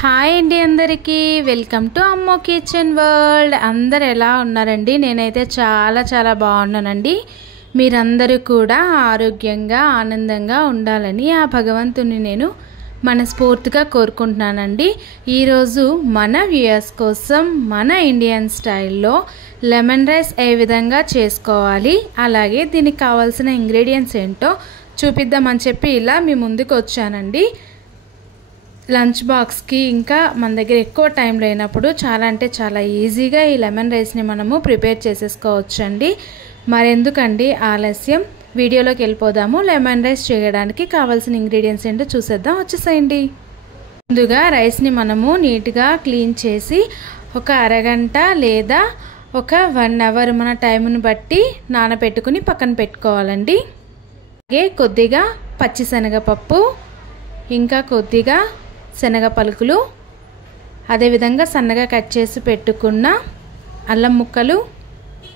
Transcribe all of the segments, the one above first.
Hi అండి అందరికీ welcome to అమ్మో కిచెన్ వరల్డ్. అందరు ఎలా ఉన్నారండి? నేనైతే చాలా బాగున్నానండి. మీరందరూ కూడా ఆరోగ్యంగా ఆనందంగా ఉండాలని ఆ భగవంతుని నేను మనస్ఫూర్తిగా కోరుకుంటున్నానండి. ఈరోజు మన వ్యూయర్స్ కోసం మన ఇండియన్ స్టైల్లో లెమన్ రైస్ ఏ విధంగా చేసుకోవాలి, అలాగే దీనికి కావాల్సిన ఇంగ్రీడియంట్స్ ఏంటో చూపిద్దామని చెప్పి ఇలా మీ ముందుకు వచ్చానండి. లంచ్ బాక్స్కి ఇంకా మన దగ్గర ఎక్కువ టైం లేనప్పుడు చాలా ఈజీగా ఈ లెమన్ రైస్ని మనము ప్రిపేర్ చేసేసుకోవచ్చు అండి. మరెందుకండి ఆలస్యం, వీడియోలోకి వెళ్ళిపోదాము. లెమన్ రైస్ చేయడానికి కావాల్సిన ఇంగ్రీడియంట్స్ ఏంటో చూసేద్దాం, వచ్చేసేయండి. ముందుగా రైస్ని మనము నీట్గా క్లీన్ చేసి ఒక అరగంట లేదా ఒక 1 అవర్ మన టైంని బట్టి నానబెట్టుకుని పక్కన పెట్టుకోవాలండి. అలాగే కొద్దిగా పచ్చిశనగపప్పు, ఇంకా కొద్దిగా శనగ పలుకులు, అదేవిధంగా సన్నగా కట్ చేసి పెట్టుకున్న అల్లం ముక్కలు,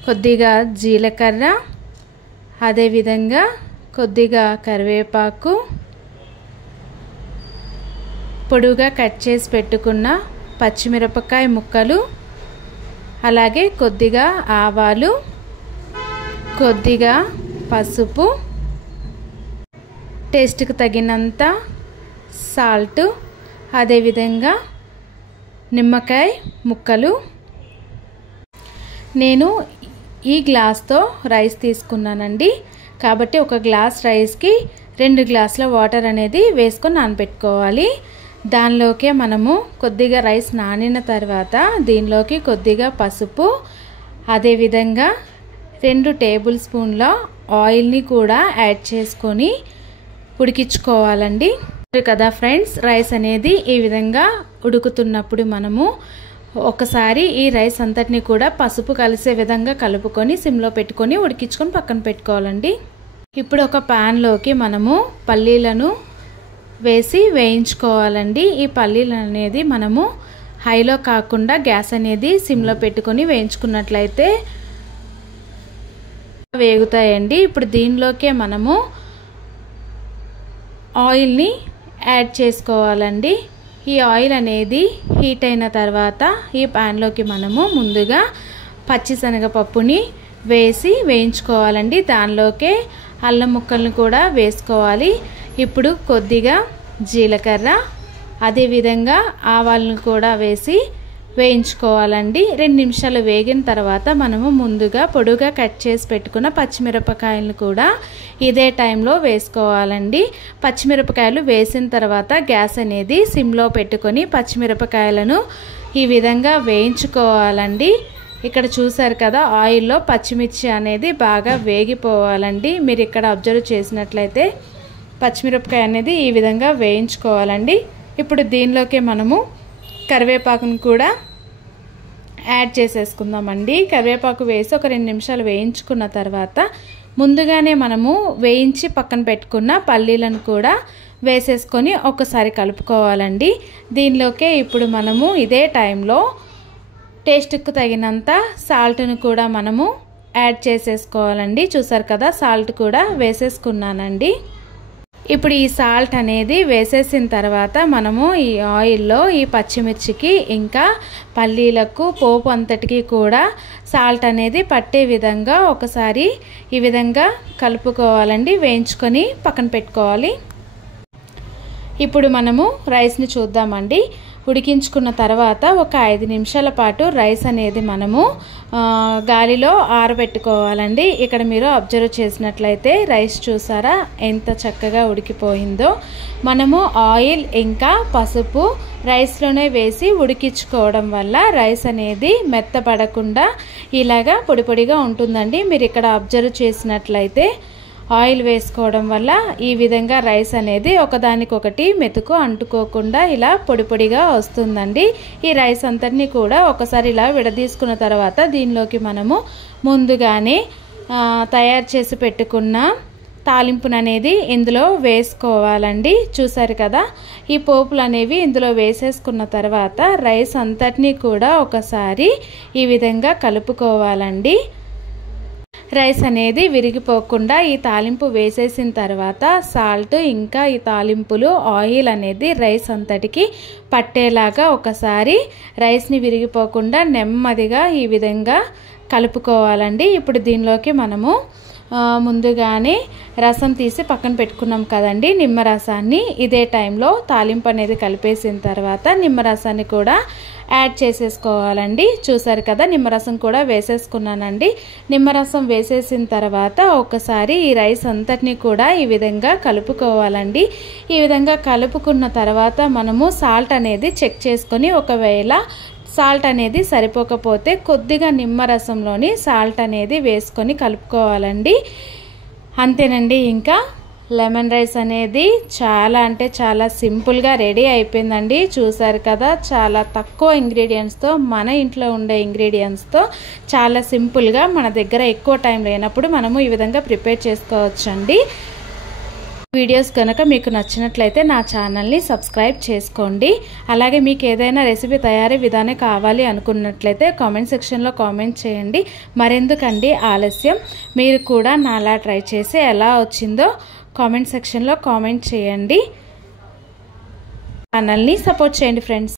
కొద్దిగా జీలకర్ర, అదేవిధంగా కొద్దిగా కరివేపాకు, పొడుగా కట్ చేసి పెట్టుకున్న పచ్చిమిరపకాయ ముక్కలు, అలాగే కొద్దిగా ఆవాలు, కొద్దిగా పసుపు, టేస్ట్కి తగినంత సాల్ట్, అదేవిధంగా నిమ్మకాయ ముక్కలు. నేను ఈ గ్లాస్తో రైస్ తీసుకున్నానండి, కాబట్టి ఒక గ్లాస్ రైస్కి 2 గ్లాసుల వాటర్ అనేది వేసుకొని నానబెట్టుకోవాలి. దానిలోకే మనము కొద్దిగా రైస్ నానిన తర్వాత దీనిలోకి కొద్దిగా పసుపు, అదేవిధంగా 2 టేబుల్ స్పూన్ల ఆయిల్ని కూడా యాడ్ చేసుకొని ఉడికించుకోవాలండి కదా ఫ్రెండ్స్. రైస్ అనేది ఈ విధంగా ఉడుకుతున్నప్పుడు మనము ఒకసారి ఈ రైస్ అంతటిని కూడా పసుపు కలిసే విధంగా కలుపుకొని సిమ్లో పెట్టుకొని ఉడికించుకొని పక్కన పెట్టుకోవాలండి. ఇప్పుడు ఒక ప్యాన్లోకి మనము పల్లీలను వేసి వేయించుకోవాలండి. ఈ పల్లీలు అనేది మనము హైలో కాకుండా గ్యాస్ అనేది సిమ్లో పెట్టుకొని వేయించుకున్నట్లయితే వేగుతాయండి. ఇప్పుడు దీనిలోకే మనము ఆయిల్ని యాడ్ చేసుకోవాలండి. ఈ ఆయిల్ అనేది హీట్ అయిన తర్వాత ఈ ప్యాన్లోకి మనము ముందుగా పచ్చిశనగపప్పుని వేసి వేయించుకోవాలండి. దానిలోకే అల్లం ముక్కలను కూడా వేసుకోవాలి. ఇప్పుడు కొద్దిగా జీలకర్ర, అదేవిధంగా ఆవాలను కూడా వేసి వేయించుకోవాలండి. 2 నిమిషాలు వేగిన తర్వాత మనము ముందుగా పొడుగా కట్ చేసి పెట్టుకున్న పచ్చిమిరపకాయలను కూడా ఇదే టైంలో వేసుకోవాలండి. పచ్చిమిరపకాయలు వేసిన తర్వాత గ్యాస్ అనేది సిమ్లో పెట్టుకొని పచ్చిమిరపకాయలను ఈ విధంగా వేయించుకోవాలండి. ఇక్కడ చూసారు కదా, ఆయిల్లో పచ్చిమిర్చి అనేది బాగా వేగిపోవాలండి. మీరు ఇక్కడ అబ్జర్వ్ చేసినట్లయితే పచ్చిమిరపకాయ అనేది ఈ విధంగా వేయించుకోవాలండి. ఇప్పుడు దీనిలోకి మనము కరివేపాకును కూడా యాడ్ చేసేసుకుందామండి. కరివేపాకు వేసి ఒక 2 నిమిషాలు వేయించుకున్న తర్వాత ముందుగానే మనము వేయించి పక్కన పెట్టుకున్న పల్లీలను కూడా వేసేసుకొని ఒకసారి కలుపుకోవాలండి. దీనిలోకే ఇప్పుడు మనము ఇదే టైంలో టేస్ట్కి తగినంత సాల్ట్ను కూడా మనము యాడ్ చేసేసుకోవాలండి. చూసారు కదా, సాల్ట్ కూడా వేసేసుకున్నానండి. ఇప్పుడు ఈ సాల్ట్ అనేది వేసేసిన తర్వాత మనము ఈ ఆయిల్లో ఈ పచ్చిమిర్చికి ఇంకా పల్లీలకు పోపు అంతటికి కూడా సాల్ట్ అనేది పట్టే విధంగా ఒకసారి ఈ విధంగా కలుపుకోవాలండి. వేయించుకొని పక్కన పెట్టుకోవాలి. ఇప్పుడు మనము రైస్ని చూద్దామండి. ఉడికించుకున్న తర్వాత ఒక 5 నిమిషాల పాటు రైస్ అనేది మనము గాలిలో ఆరబెట్టుకోవాలండి. ఇక్కడ మీరు అబ్జర్వ్ చేసినట్లయితే రైస్ చూసారా ఎంత చక్కగా ఉడికిపోయిందో. మనము ఆయిల్ ఇంకా పసుపు రైస్లోనే వేసి ఉడికించుకోవడం వల్ల రైస్ అనేది మెత్తపడకుండా ఇలాగా పొడి పొడిగా ఉంటుందండి. మీరు ఇక్కడ అబ్జర్వ్ చేసినట్లయితే ఆయిల్ వేసుకోవడం వల్ల ఈ విధంగా రైస్ అనేది ఒకదానికొకటి మెతుకు అంటుకోకుండా ఇలా పొడి పొడిగా వస్తుందండి. ఈ రైస్ అంతటిని కూడా ఒకసారి ఇలా విడదీసుకున్న తర్వాత దీనిలోకి మనము ముందుగానే తయారు చేసి పెట్టుకున్న తాలింపును అనేది ఇందులో వేసుకోవాలండి. చూసారు కదా, ఈ పోపులు అనేవి ఇందులో వేసేసుకున్న తర్వాత రైస్ అంతటిని కూడా ఒకసారి ఈ విధంగా కలుపుకోవాలండి. రైస్ అనేది విరిగిపోకుండా ఈ తాలింపు వేసేసిన తర్వాత సాల్ట్ ఇంకా ఈ తాలింపులు ఆయిల్ అనేది రైస్ అంతటికి పట్టేలాగా ఒకసారి రైస్ని విరిగిపోకుండా నెమ్మదిగా ఈ విధంగా కలుపుకోవాలండి. ఇప్పుడు దీనిలోకి మనము ముందుగానే రసం తీసి పక్కన పెట్టుకున్నాం కదండి నిమ్మరసాన్ని. ఇదే టైంలో తాలింపు అనేది కలిపేసిన తర్వాత నిమ్మరసాన్ని కూడా యాడ్ చేసేసుకోవాలండి. చూసారు కదా, నిమ్మరసం కూడా వేసేసుకున్నానండి. నిమ్మరసం వేసేసిన తర్వాత ఒకసారి ఈ రైస్ అంతటిని కూడా ఈ విధంగా కలుపుకోవాలండి. ఈ విధంగా కలుపుకున్న తర్వాత మనము సాల్ట్ అనేది చెక్ చేసుకొని ఒకవేళ సాల్ట్ అనేది సరిపోకపోతే కొద్దిగా నిమ్మరసంలోని సాల్ట్ అనేది వేసుకొని కలుపుకోవాలండి. అంతేనండి, ఇంకా లెమన్ రైస్ అనేది చాలా అంటే చాలా సింపుల్గా రెడీ అయిపోయిందండి. చూసారు కదా, చాలా తక్కువ ఇంగ్రీడియంట్స్తో, మన ఇంట్లో ఉండే ఇంగ్రీడియంట్స్తో చాలా సింపుల్గా మన దగ్గర ఎక్కువ టైం లేనప్పుడు మనము ఈ విధంగా ప్రిపేర్ చేసుకోవచ్చండి. వీడియోస్ కనుక మీకు నచ్చినట్లయితే నా ఛానల్ని సబ్స్క్రైబ్ చేసుకోండి. అలాగే మీకు ఏదైనా రెసిపీ తయారీ విధానం కావాలి అనుకున్నట్లయితే కామెంట్ సెక్షన్లో కామెంట్ చేయండి. మరెందుకండి ఆలస్యం, మీరు కూడా నాలా ట్రై చేసి ఎలా వచ్చిందో కామెంట్ సెక్షన్లో కామెంట్ చేయండి. ఛానల్ని సపోర్ట్ చేయండి ఫ్రెండ్స్.